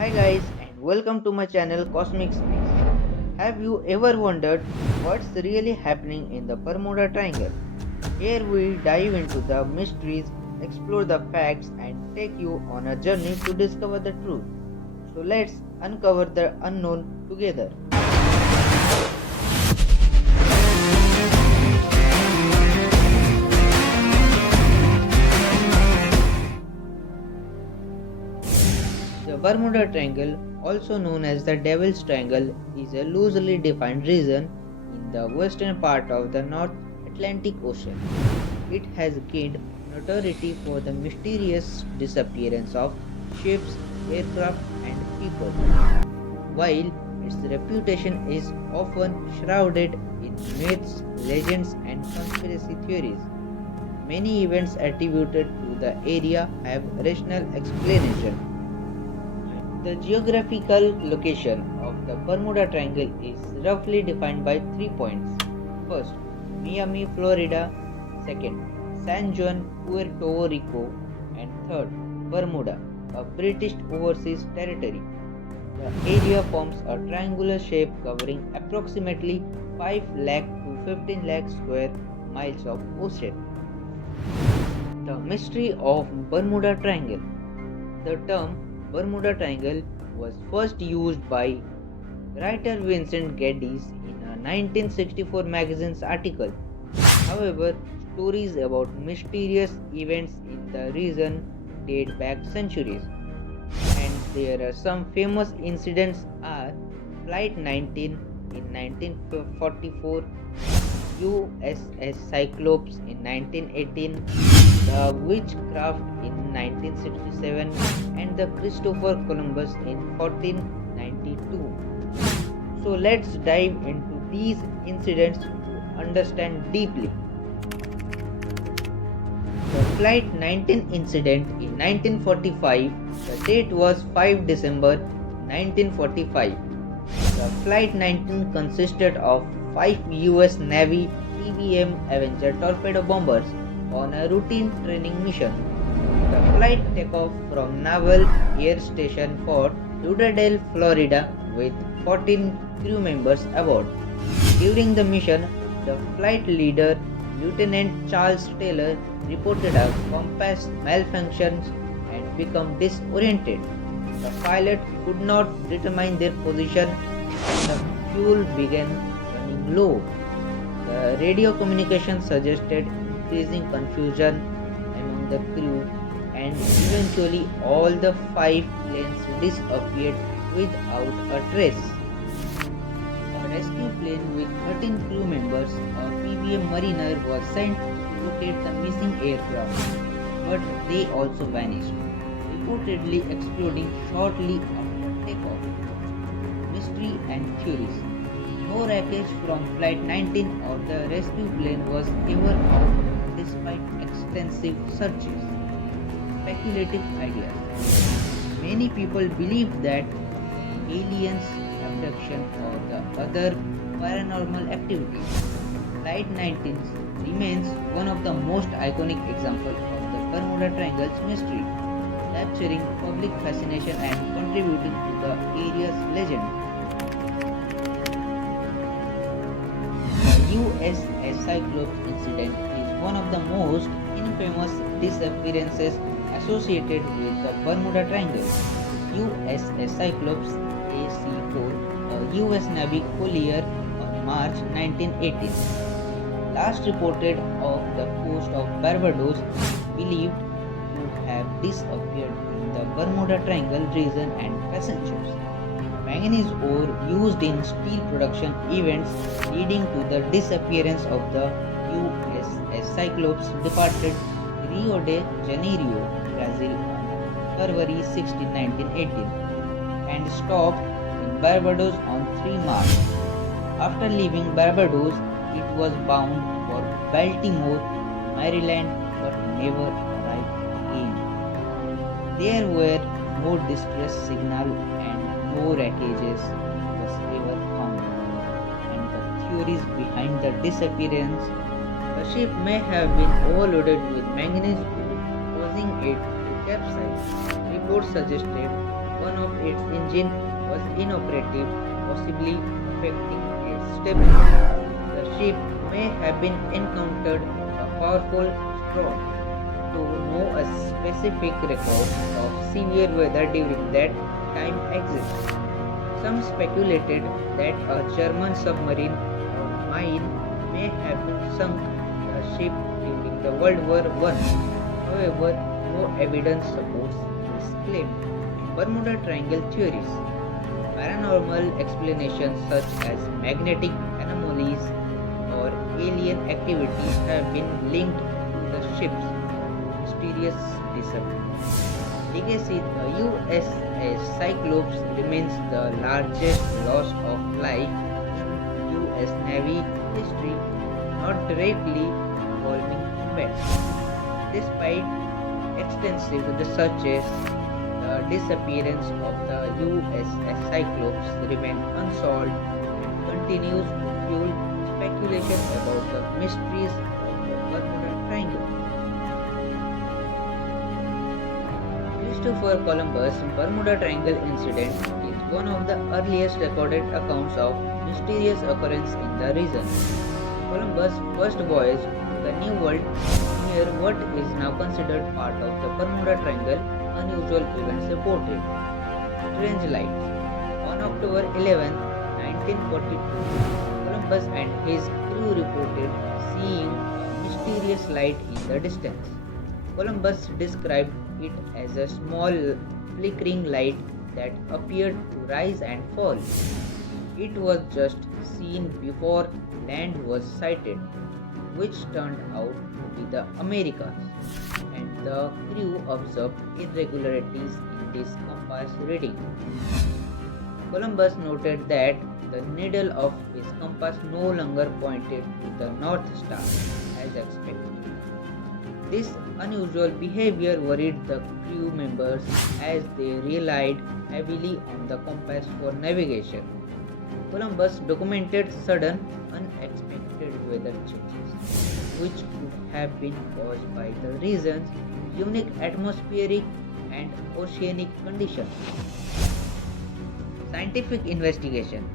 Hi guys and welcome to my channel Cosmic Space. Have you ever wondered what's really happening in the Bermuda Triangle? Here we dive into the mysteries, explore the facts and take you on a journey to discover the truth. So let's uncover the unknown together. The Bermuda Triangle, also known as the Devil's Triangle, is a loosely defined region in the western part of the North Atlantic Ocean. It has gained notoriety for the mysterious disappearance of ships, aircraft, and people. While its reputation is often shrouded in myths, legends, and conspiracy theories, many events attributed to the area have rational explanation. The geographical location of the Bermuda Triangle is roughly defined by 3 points. First, Miami, Florida. Second, San Juan, Puerto Rico. And third, Bermuda, a British overseas territory. The area forms a triangular shape covering approximately 5 lakh to 15 lakh square miles of ocean. The mystery of Bermuda Triangle. The term Bermuda Triangle was first used by writer Vincent Geddes in a 1964 magazine's article. However, stories about mysterious events in the region date back centuries, and there are some famous incidents are Flight 19 in 1944, USS Cyclops in 1918, the Witchcraft in 1967, and the Christopher Columbus in 1492. So let's dive into these incidents to understand deeply. The Flight 19 incident in 1945, the date was 5 December 1945. The Flight 19 consisted of 5 US Navy TBM Avenger torpedo bombers on a routine training mission. The flight took off from Naval Air Station Fort Lauderdale, Florida, with 14 crew members aboard. During the mission, the flight leader, Lieutenant Charles Taylor, reported a compass malfunction and became disoriented. The pilot could not determine their position and the fuel began running low. The radio communication suggested increasing confusion among the crew, and eventually all the 5 planes disappeared without a trace. A rescue plane with 13 crew members, a PBM Mariner, was sent to locate the missing aircraft, but they also vanished, reportedly exploding shortly after takeoff. Mystery and theories. No wreckage from Flight 19 or the rescue plane was ever found despite extensive searches. Speculative ideas. Many people believe that aliens, abduction, or the other paranormal activities. Flight 19 remains one of the most iconic examples of the Bermuda Triangle's mystery, capturing public fascination and contributing to the area's legend. The USS Cyclops incident is one of the most infamous disappearances associated with the Bermuda Triangle. USS Cyclops AC-4, a US Navy collier, on March 1918, last reported off the coast of Barbados, believed to have disappeared in the Bermuda Triangle region and passengers. Manganese ore used in steel production events leading to the disappearance of the USS Cyclops departed Rio de Janeiro, Brazil on February 16, 1918 and stopped in Barbados on 3 March. After leaving Barbados, it was bound for Baltimore, Maryland, but never arrived again. There were no distress signal and no wreckages was ever found, and the theories behind the disappearance. The ship may have been overloaded with manganese ore, causing it to capsize. Reports suggested one of its engine was inoperative, possibly affecting its stability. The ship may have been encountered a powerful storm, though no specific record of severe weather during that time exists. Some speculated that a German submarine or mine may have sunk the ship during the World War I. However, no evidence supports this claim. Bermuda Triangle theories. Paranormal explanations such as magnetic anomalies or alien activity have been linked to the ship's mysterious disappearance. Legacy. The USS Cyclops remains the largest loss of life in US Navy history, not directly involving combat. Despite extensive researches, the disappearance of the USS Cyclops remains unsolved and continues to fuel speculation about the mysteries of the Bermuda Triangle. Christopher Columbus' Bermuda Triangle incident is one of the earliest recorded accounts of mysterious occurrence in the region. Columbus' first voyage to the New World near what is now considered part of the Bermuda Triangle, unusual events reported. Strange lights. On October 11, 1942, Columbus and his crew reported seeing a mysterious light in the distance. Columbus described it as a small flickering light that appeared to rise and fall. It was just seen before land was sighted, which turned out to be the Americas, and the crew observed irregularities in this compass reading. Columbus noted that the needle of his compass no longer pointed to the North Star as expected. This unusual behavior worried the crew members as they relied heavily on the compass for navigation. Columbus documented sudden, unexpected weather changes, which could have been caused by the region's unique atmospheric and oceanic conditions. Scientific investigation.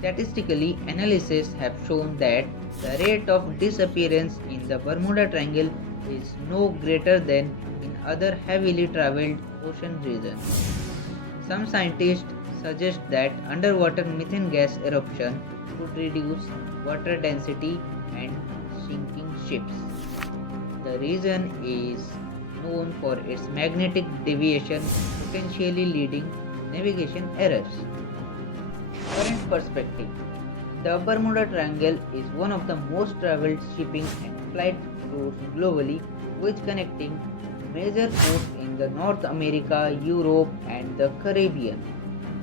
Statistically, analysis have shown that the rate of disappearance in the Bermuda Triangle is no greater than in other heavily traveled ocean regions. Some scientists suggest that underwater methane gas eruption could reduce water density and sinking ships. The region is known for its magnetic deviation, potentially leading navigation errors. Current perspective. The Bermuda Triangle is one of the most traveled shipping and flight routes globally, which connecting major ports in the North America, Europe, and the Caribbean.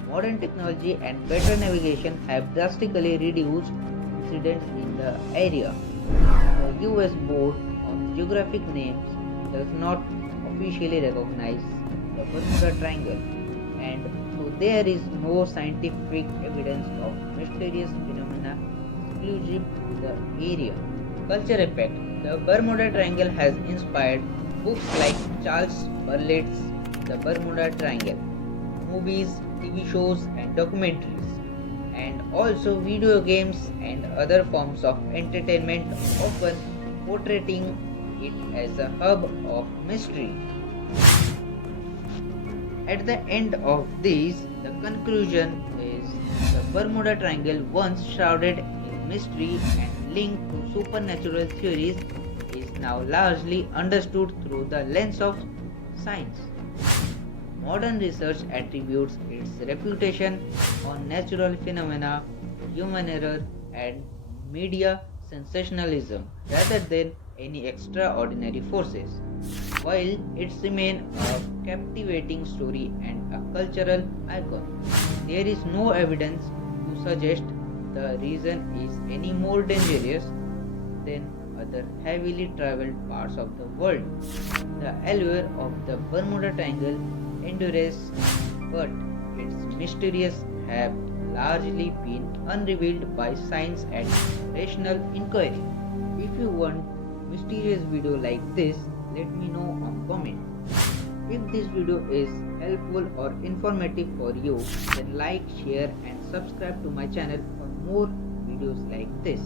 Modern technology and better navigation have drastically reduced incidents in the area. The US Board of Geographic Names does not officially recognize the Bermuda Triangle, and so there is no scientific evidence of mysterious phenomena exclusive to the area. Culture impact. The Bermuda Triangle has inspired books like Charles Burlett's The Bermuda Triangle, movies, TV shows, and documentaries, and also video games and other forms of entertainment, often portraying it as a hub of mystery. At the end of this, the conclusion is the Bermuda Triangle, once shrouded in mystery and linked to supernatural theories, is now largely understood through the lens of science. Modern research attributes its reputation on natural phenomena, human error, and media sensationalism rather than any extraordinary forces. While it remains a captivating story and a cultural icon, there is no evidence to suggest the region is any more dangerous than other heavily traveled parts of the world. The allure of the Bermuda Triangle endures, but its mysteries have largely been unrevealed by science and rational inquiry. If you want mysterious video like this, let me know on comment. If this video is helpful or informative for you, then like, share and subscribe to my channel for more videos like this.